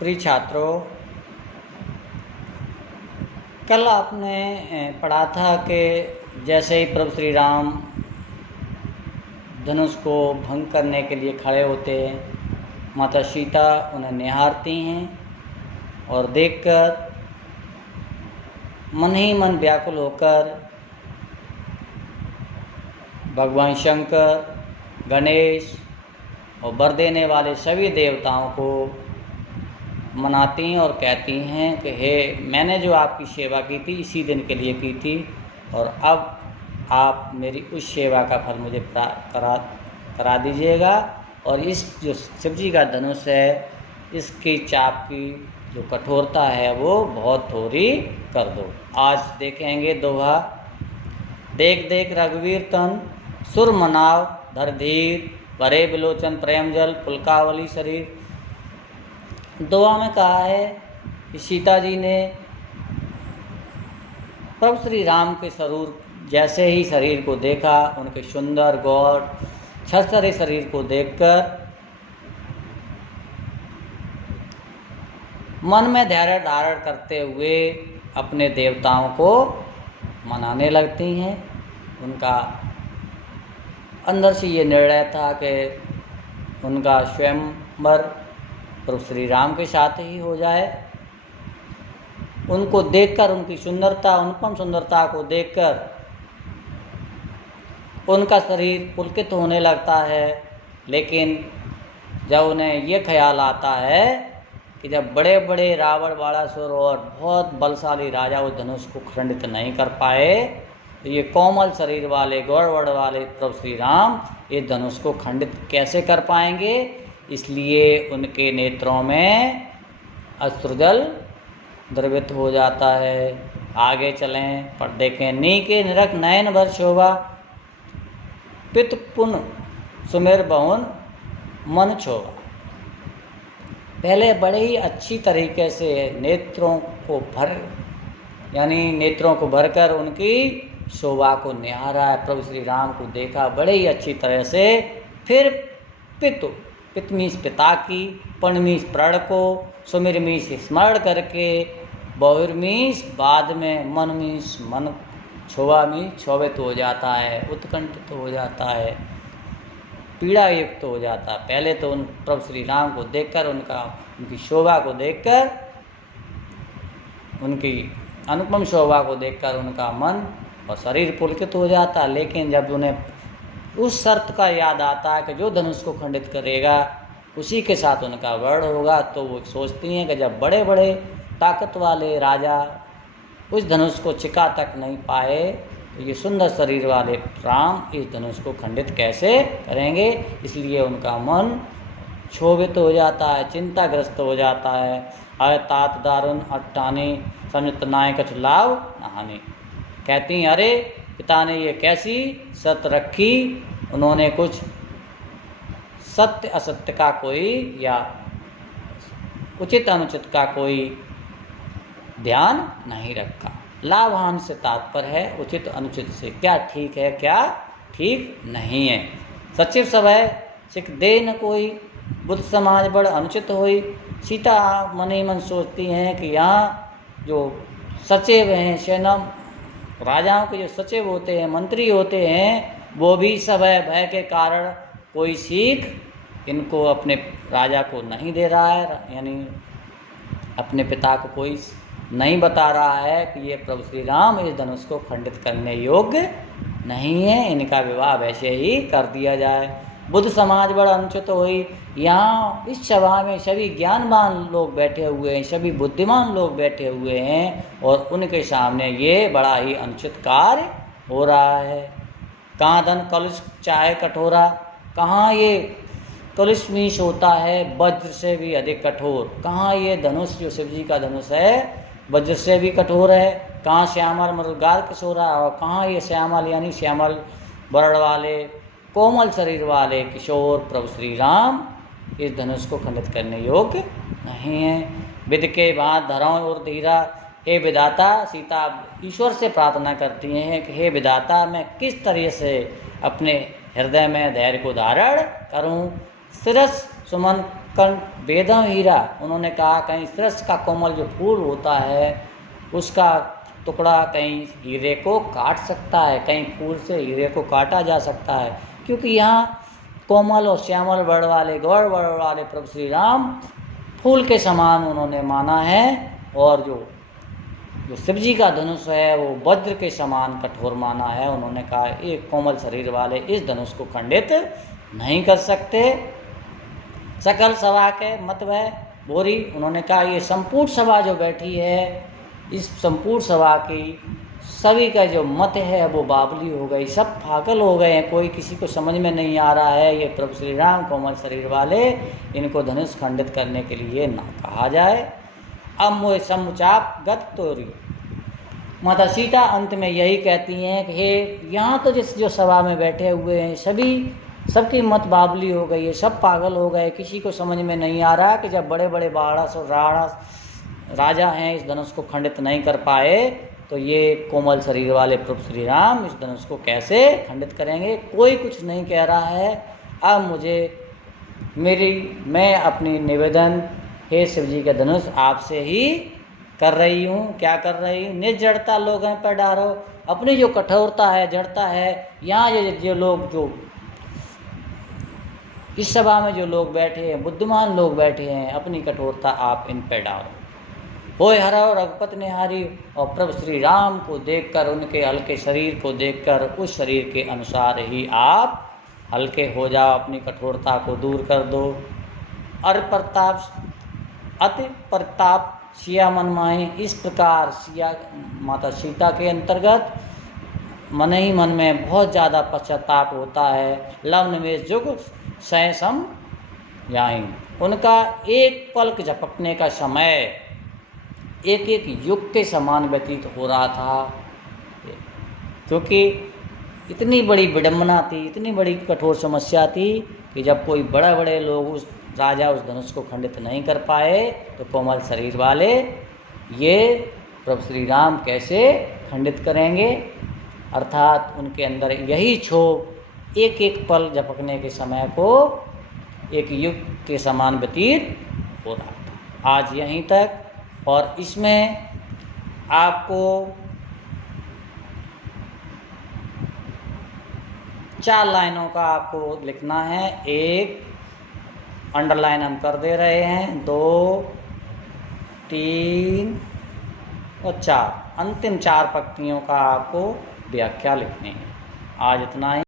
प्रिय छात्रों, कल आपने पढ़ा था कि जैसे ही प्रभु श्री राम धनुष को भंग करने के लिए खड़े होते हैं, माता सीता उन्हें निहारती हैं और देखकर मन ही मन व्याकुल होकर भगवान शंकर, गणेश और वर देने वाले सभी देवताओं को मनाती हैं और कहती हैं कि हे, मैंने जो आपकी सेवा की थी इसी दिन के लिए की थी और अब आप मेरी उस सेवा का फल मुझे करा दीजिएगा और इस जो शिव जी का धनुष है इसकी चाप की जो कठोरता है वो बहुत थोड़ी कर दो। आज देखेंगे दोहा। देख देख रघुवीर तन सुर मनाव धर धीर भरे बिलोचन प्रेम जल पुलकावली शरीर। दोहा में कहा है कि सीता जी ने प्रभु श्री राम के स्वरूप जैसे ही शरीर को देखा, उनके सुंदर गौर छरछरे शरीर को देखकर मन में धैर्य धारण करते हुए अपने देवताओं को मनाने लगती हैं। उनका अंदर से ये निर्णय था कि उनका स्वयंवर प्रभु श्री राम के साथ ही हो जाए। उनको देखकर, उनकी सुंदरता, अनुपम सुंदरता को देखकर उनका शरीर पुलकित होने लगता है। लेकिन जब उन्हें ये ख्याल आता है कि जब बड़े बड़े रावण, बाणासुर और बहुत बलशाली राजा उस धनुष को खंडित नहीं कर पाए, तो ये कोमल शरीर वाले, गौरवर्ण वाले प्रभु श्री राम इस धनुष को खंडित कैसे कर पाएंगे। इसलिए उनके नेत्रों में अश्रुजल द्रवित हो जाता है। आगे चलें पर देखें। नीके निरख नयन भर शोभा पित पुन सुमेर बहुन मन छोवा। पहले बड़े ही अच्छी तरीके से नेत्रों को भरकर उनकी शोभा को निहारा है। प्रभु श्री राम को देखा बड़े ही अच्छी तरह से। फिर पित मीस पिता की, पण मीस प्रण को, सुमिर मीस स्मरण करके, बहुर मीस बाद में, मन मीस मन, छोवा मीस क्षोभित हो जाता है, उत्कंठित हो जाता है, पीड़ा युक्त हो जाता है। पहले तो उन प्रभु श्री राम को देखकर, उनकी शोभा को देखकर, उनकी अनुपम शोभा को देखकर उनका मन और शरीर पुलकित हो जाता। लेकिन जब उन्हें उस शर्त का याद आता है कि जो धनुष को खंडित करेगा उसी के साथ उनका वर्ण होगा, तो वो सोचती हैं कि जब बड़े बड़े ताकत वाले राजा उस धनुष को चिका तक नहीं पाए, तो ये सुंदर शरीर वाले राम इस धनुष को खंडित कैसे करेंगे। इसलिए उनका मन क्षोभित हो जाता है, चिंताग्रस्त हो जाता है। आय तात दारुण अट्टाने समझत नाय कछ लाभ नहाने। कहती हैं, अरे पिता ने ये कैसी शर्त रखी। उन्होंने कुछ सत्य असत्य का कोई या उचित अनुचित का कोई ध्यान नहीं रखा। लाभ हानि से तात्पर्य है उचित अनुचित से, क्या ठीक है क्या ठीक नहीं है। सचिव सब है सिख दे न कोई, बुद्ध समाज बड़ अनुचित होई। सीता मन ही मन सोचती हैं कि यहाँ जो सचिव हैं, सेना राजाओं के जो सचिव होते हैं, मंत्री होते हैं, वो भी सब है भय के कारण कोई सीख इनको अपने राजा को नहीं दे रहा है, यानी अपने पिता को कोई नहीं बता रहा है कि ये प्रभु श्री राम इस धनुष को खंडित करने योग्य नहीं है, इनका विवाह वैसे ही कर दिया जाए। बुद्ध समाज बड़ा अनुचित हुई। यहाँ इस सभा में सभी ज्ञानवान लोग बैठे हुए हैं, सभी बुद्धिमान लोग बैठे हुए हैं और उनके सामने ये बड़ा ही अनुचित कार्य हो रहा है। कहाँ धन कलुष चाहे कठोरा, कहाँ ये कलुष मीश होता है वज्र से भी अधिक कठोर। कहाँ ये धनुष जो शिव जी का धनुष है वज्र से भी कठोर है। कहाँ श्यामल मृगाल किशोरा, और कहाँ ये श्यामल यानी श्यामल वर्ण वाले कोमल शरीर वाले किशोर प्रभु श्री राम इस धनुष को खंडित करने योग्य नहीं है। विद के बाद धरों और धीरा, हे विधाता। सीता ईश्वर से प्रार्थना करती हैं कि हे विधाता, मैं किस तरह से अपने हृदय में धैर्य को धारण करूं। शिरस सुमन वेदम हीरा, उन्होंने कहा कहीं सरस का कोमल जो फूल होता है उसका टुकड़ा कहीं हीरे को काट सकता है, कहीं फूल से हीरे को काटा जा सकता है, क्योंकि यहाँ कोमल और श्यामल वर्ण वाले गौर वर्ण वाले प्रभु श्री राम फूल के समान उन्होंने माना है, और जो शिव जी का धनुष है वो वज्र के समान कठोर माना है। उन्होंने कहा एक कोमल शरीर वाले इस धनुष को खंडित नहीं कर सकते। सकल सभा के मत वह बोरी, उन्होंने कहा ये संपूर्ण सभा जो बैठी है, इस संपूर्ण सभा की सभी का जो मत है वो बावली हो गई, सब पागल हो गए हैं, कोई किसी को समझ में नहीं आ रहा है ये प्रभु श्री राम कोमल शरीर वाले, इनको धनुष खंडित करने के लिए ना कहा जाए। अब मोह समुचाप गत तोरी, माता सीता अंत में यही कहती हैं कि हे यहाँ तो जिस जो सभा में बैठे हुए हैं सबकी मत बावली हो गई है, सब पागल हो गए, किसी को समझ में नहीं आ रहा कि जब बड़े बड़े बारस और राजा हैं इस धनुष को खंडित नहीं कर पाए, तो ये कोमल शरीर वाले प्रभु श्री राम इस धनुष को कैसे खंडित करेंगे। कोई कुछ नहीं कह रहा है। अब मैं अपनी निवेदन हे शिव जी के धनुष आपसे ही कर रही हूँ। क्या कर रही हूँ? निज जड़ता लोग हैं पर डारो, अपनी जो कठोरता है जड़ता है, यहाँ जो लोग जो इस सभा में जो लोग बैठे हैं, बुद्धिमान लोग बैठे हैं, अपनी कठोरता आप इन पर डालो। होय हरो रघुपत निहारी, और प्रभु श्री राम को देखकर, उनके हल्के शरीर को देखकर उस शरीर के अनुसार ही आप हल्के हो जाओ, अपनी कठोरता को दूर कर दो। अति प्रताप सिया मन माहे, इस प्रकार सिया माता सीता के अंतर्गत मन ही मन में बहुत ज़्यादा पश्चाताप होता है। लव निवेश जुग सैसम याई, उनका एक पलक झपकने का समय एक एक युग के समान व्यतीत हो रहा था, क्योंकि इतनी बड़ी विडंबना थी, इतनी बड़ी कठोर समस्या थी कि जब कोई बड़े बड़े लोग उस धनुष को खंडित नहीं कर पाए, तो कोमल शरीर वाले ये प्रभु श्री राम कैसे खंडित करेंगे। अर्थात उनके अंदर यही क्षोभ एक एक पल झपकने के समय को एक युग के समान व्यतीत हो रहा था। आज यहीं तक, और इसमें आपको 4 लाइनों का आपको लिखना है। एक अंडरलाइन हम कर दे रहे हैं, 2, 3 और 4, अंतिम 4 पंक्तियों का आपको व्याख्या लिखनी है। आज इतना ही।